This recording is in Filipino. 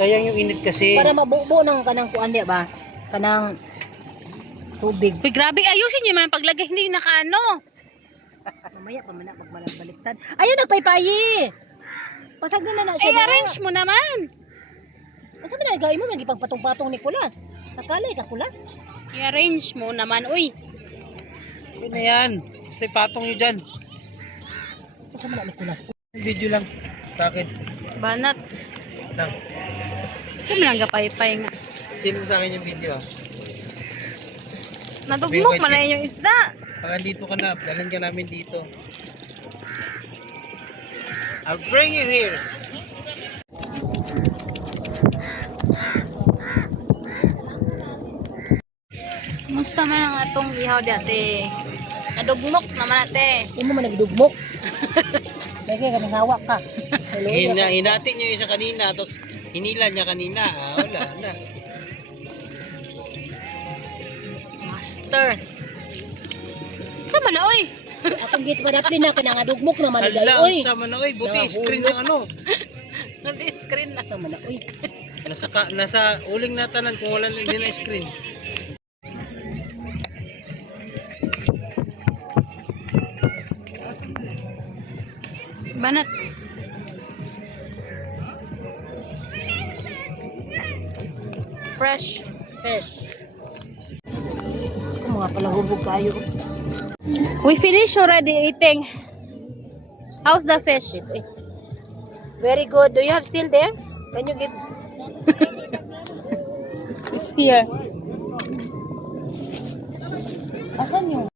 Sayang yung init kasi. Para mabubo ng kanang kuan di ba? Kanang tubig. Uy, grabe, ayusin niyo man ang paglagay, hindi nakaano. Mamaya pa man na magbaliktad. Ayun nagpaypayi. Pasag na siya. Arrange mo naman. Ano sabi na gawin mo nagipang patong-patong ni Kulas? Nakalay ka Kulas? I-arrange mo naman, uy. Okay na yan. Basta ipatong nyo dyan. Ano sabi na ni Kulas? Video lang. Sa akin. Banat. Lang. Saan lang gapay-pay nga. Sino sa akin yung video ah? Nadugmok man na yung isda. Pag dito ka na, dalhin ka namin dito. I'll bring you here. Musta man ang atong ihaw dati. Nadugmok naman ate. Hindi mo man nagdugmok. Lagi kami hawak ka. Hinatin nyo yung isa kanina, tapos hinila niya kanina. Ah, wala na. Master. Sama na, oy. Atong git pa dapat na kinangadugmok naman ni Hala, oy. sama na oy. Buti screen ng ano. Nag-screen na. Sama na oy. Nasa uling na tanan kung wala na din na screen. Banat. Fresh. Fish. Kung mga pala hubog kayo. We finish already eating. How's the fish? Very good. Do you have still there? Can you give? It's here. Asan yung?